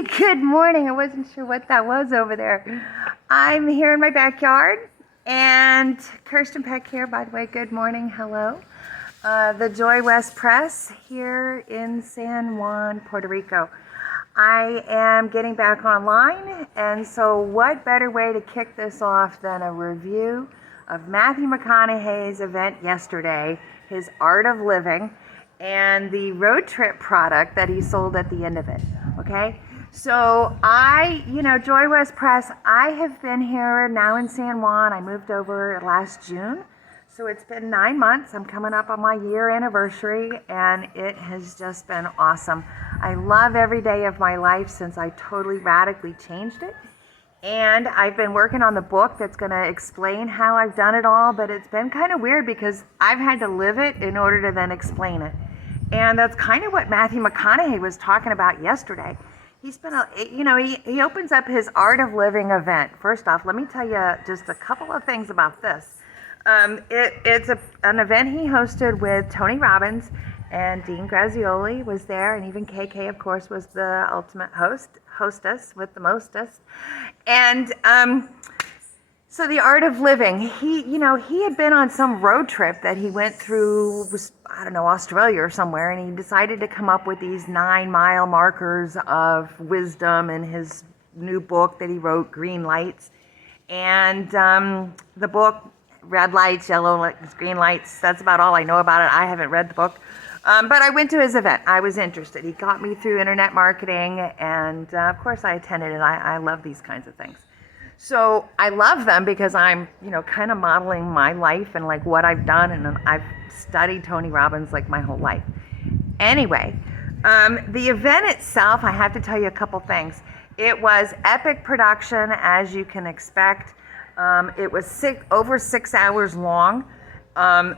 Hey, good morning. I wasn't sure what that was over there. I'm here in my backyard, and Kirsten Peck here, by the way. Good morning. Hello. The Joy West Press here in San Juan, Puerto Rico. I am getting back online, and so what better way to kick this off than a review of Matthew McConaughey's event yesterday, his Art of Living, and the Roadtrip product that he sold at the end of it. Okay, so Joy West Press, I have been here now in San Juan. I moved over last June, so it's been 9 months. I'm coming up on my year anniversary, and it has just been awesome. I love every day of my life since I totally radically changed it. And I've been working on the book that's going to explain how I've done it all, but it's been kind of weird because I've had to live it in order to then explain it. And that's kind of what Matthew McConaughey was talking about yesterday. He opens up his Art of Living event. First off, let me tell you just a couple of things about this. It's an event he hosted with Tony Robbins, and Dean Grazioli was there, and even KK, of course, was the ultimate hostess with the mostest. And so the Art of Living, he had been on some road trip that he went through, Australia or somewhere, and he decided to come up with these 9-mile markers of wisdom in his new book that he wrote, Green Lights. And the book, red lights, yellow lights, green lights, that's about all I know about it. I haven't read the book. But I went to his event. I was interested. He got me through internet marketing, and of course I attended it. I love these kinds of things. So I love them because I'm, kind of modeling my life and like what I've done, and I've studied Tony Robbins like my whole life. Anyway, the event itself, I have to tell you a couple things. It was epic production, as you can expect. It was over 6 hours long,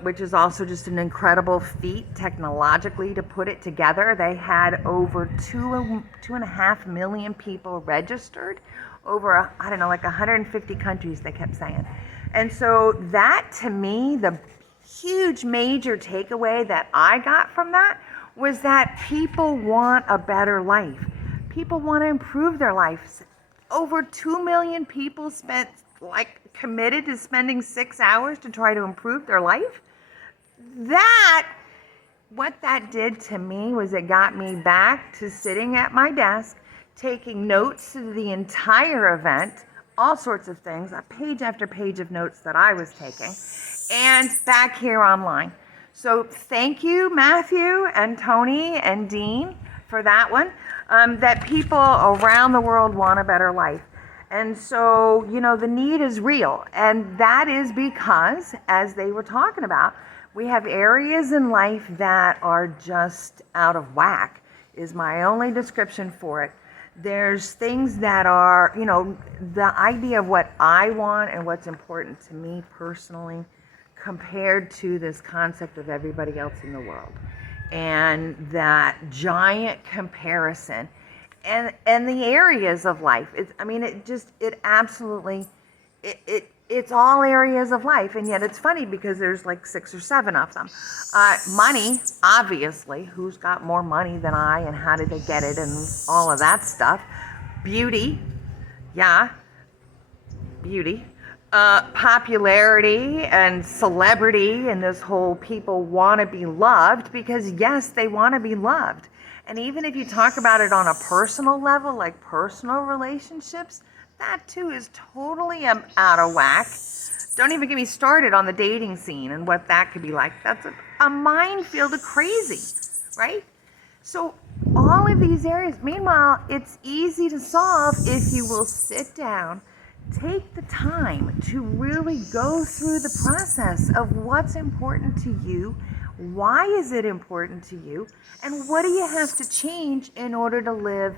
which is also just an incredible feat technologically to put it together. They had over 2.5 million people registered, over 150 countries, they kept saying. And so that, to me, the huge major takeaway that I got from that was that people want a better life. People want to improve their lives. Over 2 million people committed to spending 6 hours to try to improve their life. What that did to me was it got me back to sitting at my desk, taking notes of the entire event, all sorts of things, a page after page of notes that I was taking, and back here online. So thank you, Matthew and Tony and Dean, for that one, that people around the world want a better life. And so, the need is real. And that is because, as they were talking about, we have areas in life that are just out of whack, is my only description for it. There's things that are, the idea of what I want and what's important to me personally compared to this concept of everybody else in the world. And that giant comparison. And the areas of life, it's all areas of life, and yet it's funny because there's like 6 or 7 of them. Money, obviously, who's got more money than I, and how did they get it, and all of that stuff. Beauty, beauty. Popularity and celebrity, and this whole people want to be loved, because yes, they want to be loved. And even if you talk about it on a personal level, like personal relationships, that too is totally out of whack. Don't even get me started on the dating scene and what that could be like. That's a minefield of crazy, right? So all of these areas, meanwhile, it's easy to solve if you will sit down, take the time to really go through the process of what's important to you. Why is it important to you? And what do you have to change in order to live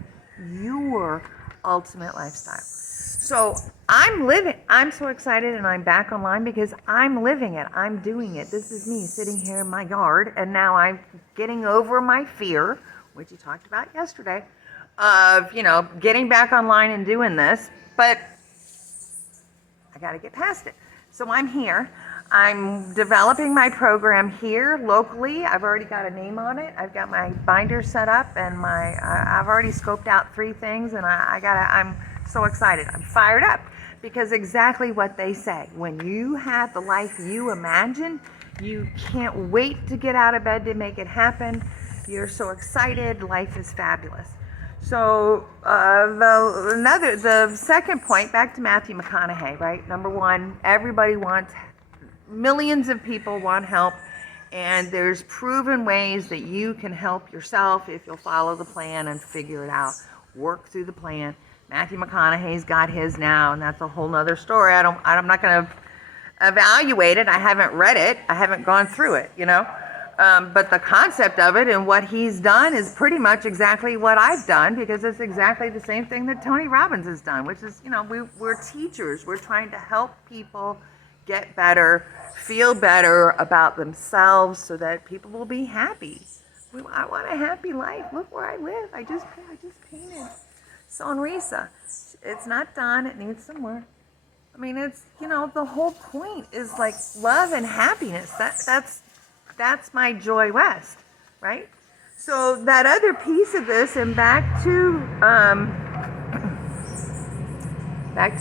your ultimate lifestyle? So I'm so excited, and I'm back online because I'm living it. I'm doing it. This is me sitting here in my yard, and now I'm getting over my fear, which you talked about yesterday, of, getting back online and doing this, but I got to get past it. So I'm here. I'm developing my program here locally. I've already got a name on it. I've got my binder set up, and I've already scoped out 3 things, and I'm so excited. I'm fired up because exactly what they say. When you have the life you imagine, you can't wait to get out of bed to make it happen. You're so excited. Life is fabulous. So the second point, back to Matthew McConaughey, right? Number 1, everybody wants. Millions of people want help, and there's proven ways that you can help yourself if you'll follow the plan and figure it out. Work through the plan. Matthew McConaughey's got his now, and that's a whole nother story. I'm not going to evaluate it. I haven't read it. I haven't gone through it, but the concept of it and what he's done is pretty much exactly what I've done, because it's exactly the same thing that Tony Robbins has done, which is, we're teachers. We're trying to help people get better, feel better about themselves so that people will be happy. I want a happy life. Look where I live. I just painted Sonrisa. It's not done. It needs some work. I mean, it's, the whole point is like love and happiness. That's my Joy West, right? So that other piece of this, and back to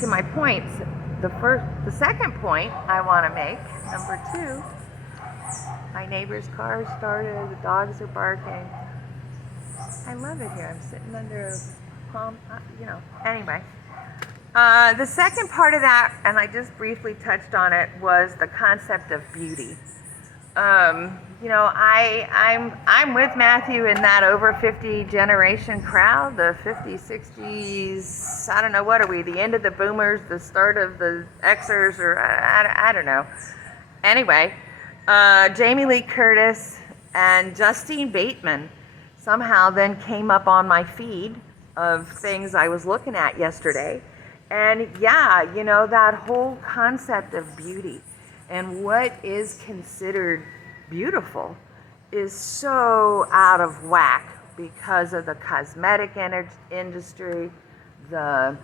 my points. The second point I want to make, number 2, my neighbor's car started, the dogs are barking. I love it here. I'm sitting under a palm, Anyway, the second part of that, and I just briefly touched on it, was the concept of beauty. I'm with Matthew in that over 50 generation crowd, the 50s, 60s, I don't know, what are we, the end of the boomers, the start of the Xers, or I don't know. Anyway, Jamie Lee Curtis and Justine Bateman somehow then came up on my feed of things I was looking at yesterday. And yeah, that whole concept of beauty and what is considered beautiful is so out of whack because of the cosmetic industry, the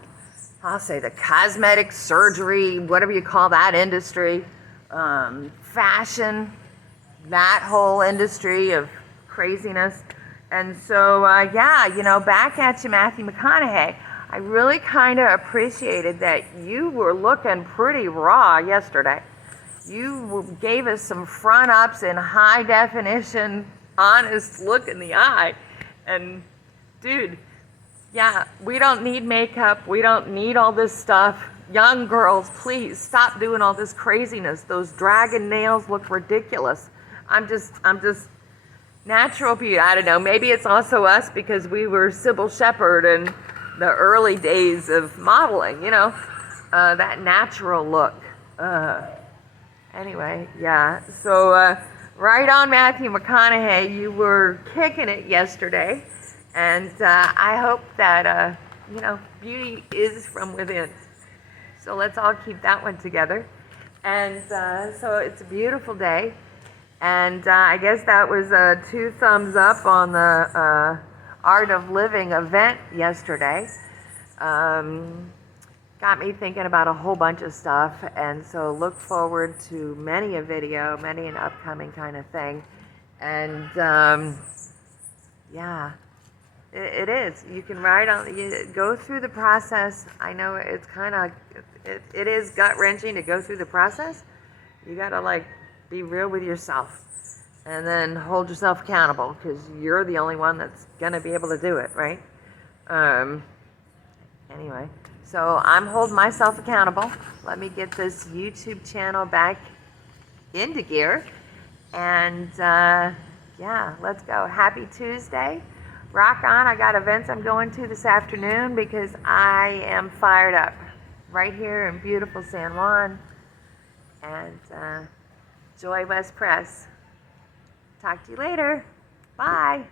cosmetic surgery, whatever you call that industry, fashion, that whole industry of craziness. And so, back at you, Matthew McConaughey. I really kind of appreciated that you were looking pretty raw yesterday. You gave us some front ups in high definition, honest look in the eye. And dude, yeah, we don't need makeup. We don't need all this stuff. Young girls, please stop doing all this craziness. Those dragon nails look ridiculous. I'm just natural beauty. I don't know. Maybe it's also us because we were Sybil Shepherd in the early days of modeling, that natural look. Anyway, yeah, so right on, Matthew McConaughey. You were kicking it yesterday, and I hope that, beauty is from within. So let's all keep that one together. And so it's a beautiful day, and I guess that was 2 thumbs up on the Art of Living event yesterday. Got me thinking about a whole bunch of stuff, and so look forward to many a video, many an upcoming kind of thing. And it is. You can go through the process. I know it's kind of, it is gut-wrenching to go through the process. You gotta be real with yourself, and then hold yourself accountable, because you're the only one that's gonna be able to do it, right? Anyway. So I'm holding myself accountable. Let me get this YouTube channel back into gear. And let's go. Happy Tuesday. Rock on. I got events I'm going to this afternoon because I am fired up. Right here in beautiful San Juan. And Joy West Press. Talk to you later. Bye.